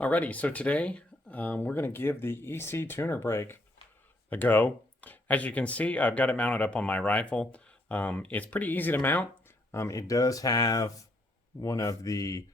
Alrighty, so today we're going to give the EC tuner brake a go. As you can see, I've got it mounted up on my rifle. It's pretty easy to mount. It does have one of the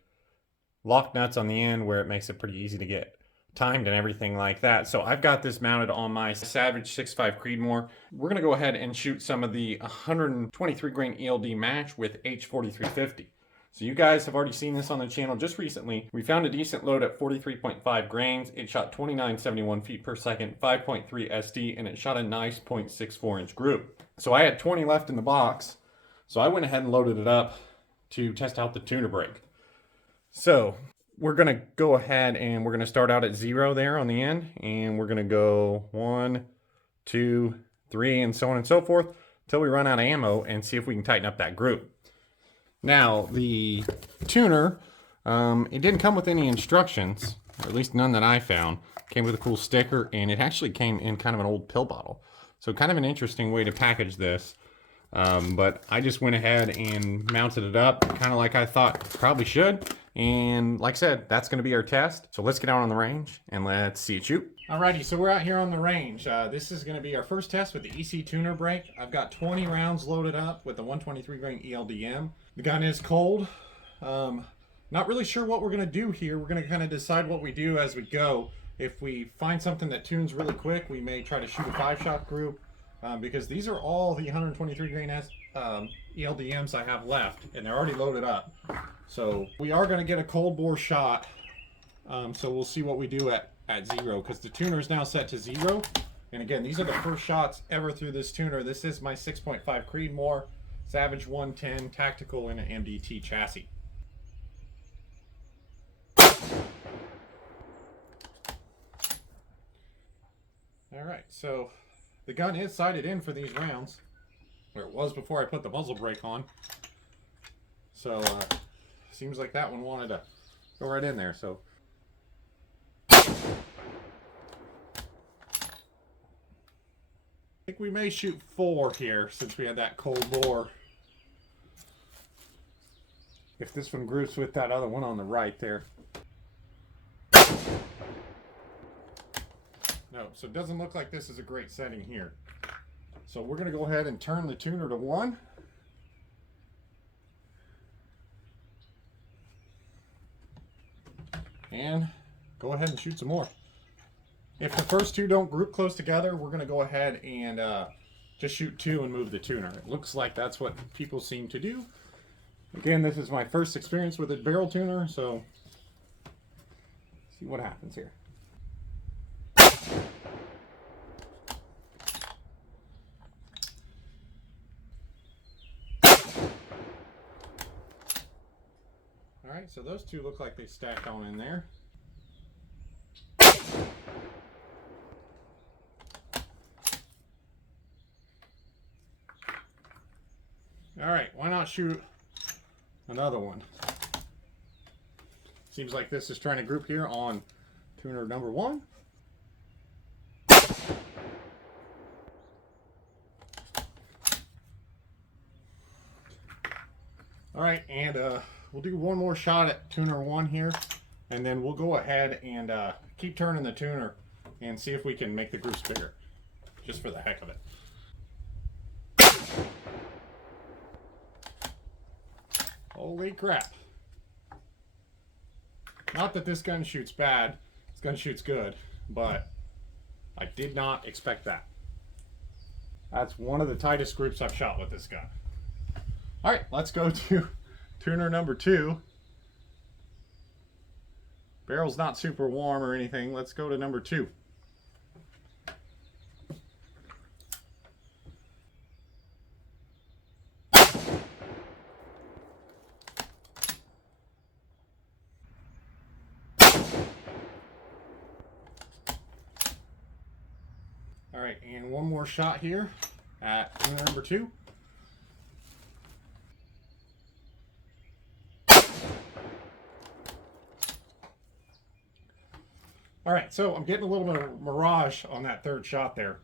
lock nuts on the end where it makes it pretty easy to get timed and everything like that. So I've got this mounted on my Savage 6.5 Creedmoor. We're going to go ahead and shoot some of the 123 grain ELD match with H4350. So you guys have already seen this on the channel just recently. We found a decent load at 43.5 grains. It shot 2971 feet per second, 5.3 SD, and it shot a nice 0.64 inch group. So I had 20 left in the box. So I went ahead and loaded it up to test out the tuner brake. So we're gonna go ahead and we're gonna start out at 0 there on the end, and we're gonna go 1, 2, 3, and so on and so forth until we run out of ammo and see if we can tighten up that group. Now, the tuner, it didn't come with any instructions, or at least none that I found. It came with a cool sticker, and it actually came in kind of an old pill bottle. So kind of an interesting way to package this. But I just went ahead and mounted it up, kind of like I thought probably should. And like I said, that's going to be our test. So let's get out on the range, and let's see it shoot. Alrighty, so we're out here on the range. This is going to be our first test with the EC tuner brake. I've got 20 rounds loaded up with the 123 grain eld-m. The gun is cold. Not really sure what we're going to do here. We're going to kind of decide what we do as we go. If we find something that tunes really quick, we may try to shoot a 5-shot group, because these are all the 123 grain eld-ms I have left, and they're already loaded up. So we are going to get a cold bore shot. So we'll see what we do at 0, because the tuner is now set to 0. And again, these are the first shots ever through this tuner. This is my 6.5 Creedmoor Savage 110 tactical in an MDT chassis. Alright, so the gun is sighted in for these rounds, where it was before I put the muzzle brake on. So seems like that one wanted to go right in there. So I think we may shoot 4 here since we had that cold bore. If this one groups with that other one on the right there. No, so it doesn't look like this is a great setting here. So we're going to go ahead and turn the tuner to 1. And go ahead and shoot some more. If the first 2 don't group close together, we're going to go ahead and just shoot 2 and move the tuner. It looks like that's what people seem to do. Again, this is my first experience with a barrel tuner, so see what happens here. Alright, so those 2 look like they stacked on in there. Alright, why not shoot another one? Seems like this is trying to group here on tuner number 1. Alright, and we'll do one more shot at tuner 1 here, and then we'll go ahead and keep turning the tuner and see if we can make the groups bigger, just for the heck of it. Holy crap. Not that this gun shoots bad, this gun shoots good, but I did not expect that. That's one of the tightest groups I've shot with this gun. Alright, let's go to tuner number 2. Barrel's not super warm or anything. Let's go to number 2. Alright, and one more shot here at tuner number 2. Alright, so I'm getting a little bit of mirage on that 3rd shot there.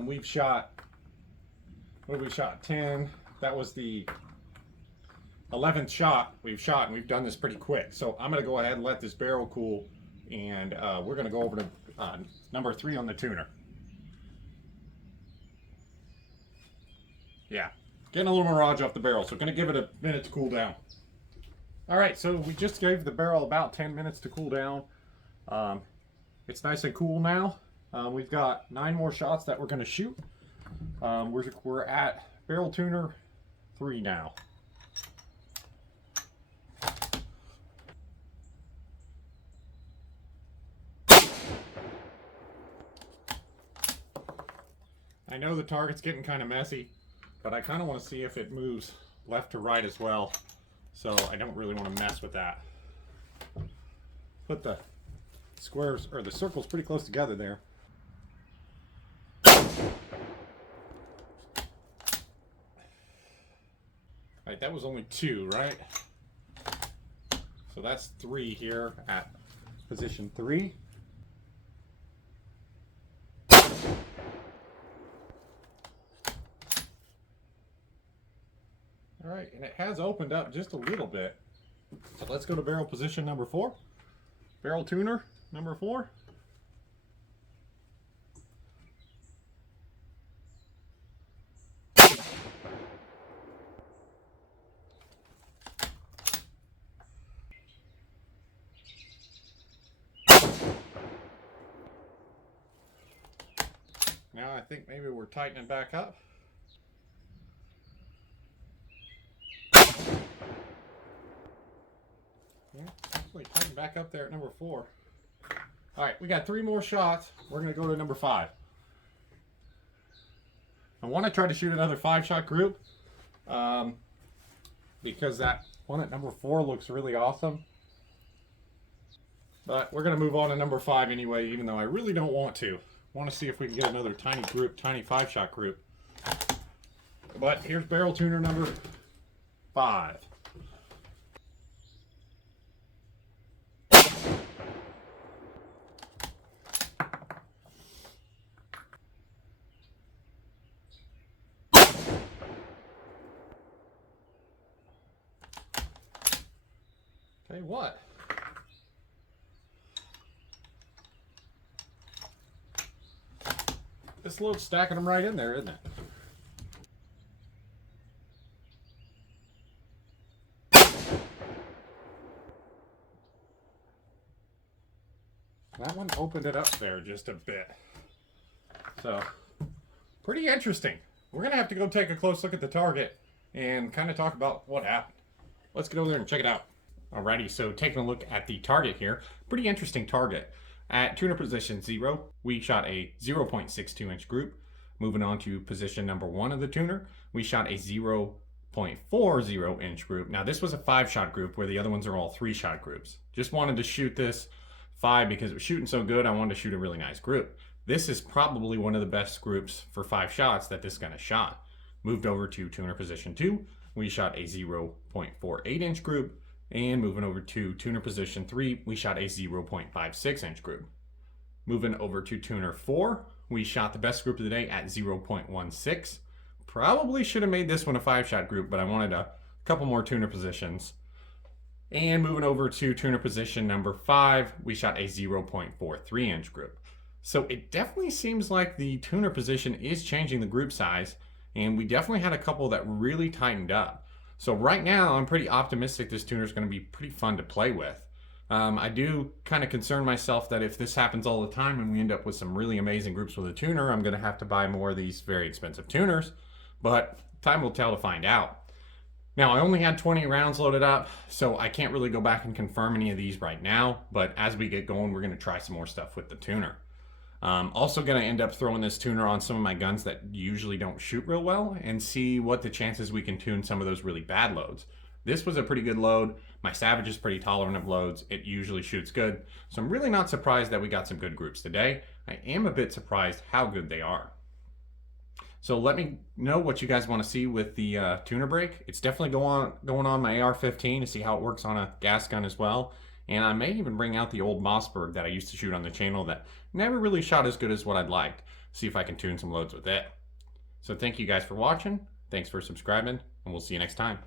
We've shot, what have we shot? 10. That was the 11th shot we've shot, and we've done this pretty quick. So I'm going to go ahead and let this barrel cool and we're going to go over to number 3 on the tuner. Yeah, getting a little mirage off the barrel, so going to give it a minute to cool down. All right, so we just gave the barrel about 10 minutes to cool down. It's nice and cool now. We've got 9 more shots that we're going to shoot. We're at barrel tuner 3 now. I know the target's getting kind of messy, but I kind of want to see if it moves left to right as well. So I don't really want to mess with that. Put the squares or the circles pretty close together there. Alright, that was only 2, right? So that's 3 here at position 3. Alright, and it has opened up just a little bit. So let's go to barrel position number 4. Barrel tuner number 4. Now I think maybe we're tightening back up. Yeah, actually tighten back up there at number 4. All right, we got 3 more shots. We're going to go to number 5. I want to try to shoot another 5-shot group because that one at number 4 looks really awesome. But we're going to move on to number 5 anyway, even though I really don't want to. I want to see if we can get another tiny group, tiny 5-shot group. But here's barrel tuner number 5. Tell you what, this load's stacking them right in there, isn't it? That one opened it up there just a bit. So, pretty interesting. We're going to have to go take a close look at the target and kind of talk about what happened. Let's get over there and check it out. Alrighty, so taking a look at the target here, pretty interesting target. At tuner position 0, we shot a 0.62 inch group. Moving on to position number 1 of the tuner, we shot a 0.40 inch group. Now this was a 5-shot group where the other ones are all 3-shot groups. Just wanted to shoot this 5 because it was shooting so good, I wanted to shoot a really nice group. This is probably one of the best groups for 5 shots that this gun has shot. Moved over to tuner position 2, we shot a 0.48 inch group. And moving over to tuner position 3, we shot a 0.56 inch group. Moving over to tuner 4, we shot the best group of the day at 0.16. Probably should have made this one a 5-shot group, but I wanted a couple more tuner positions. And moving over to tuner position number 5, we shot a 0.43 inch group. So it definitely seems like the tuner position is changing the group size, and we definitely had a couple that really tightened up. So right now, I'm pretty optimistic this tuner is going to be pretty fun to play with. I do kind of concern myself that if this happens all the time and we end up with some really amazing groups with a tuner, I'm going to have to buy more of these very expensive tuners. But time will tell to find out. Now, I only had 20 rounds loaded up, so I can't really go back and confirm any of these right now. But as we get going, we're going to try some more stuff with the tuner. Also going to end up throwing this tuner on some of my guns that usually don't shoot real well and see what the chances we can tune some of those really bad loads. This was a pretty good load. My Savage is pretty tolerant of loads. It usually shoots good. So I'm really not surprised that we got some good groups today. I am a bit surprised how good they are. So let me know what you guys want to see with the tuner break. It's definitely going on my AR-15 to see how it works on a gas gun as well. And I may even bring out the old Mossberg that I used to shoot on the channel that never really shot as good as what I'd liked. See if I can tune some loads with it. So thank you guys for watching. Thanks for subscribing, and we'll see you next time.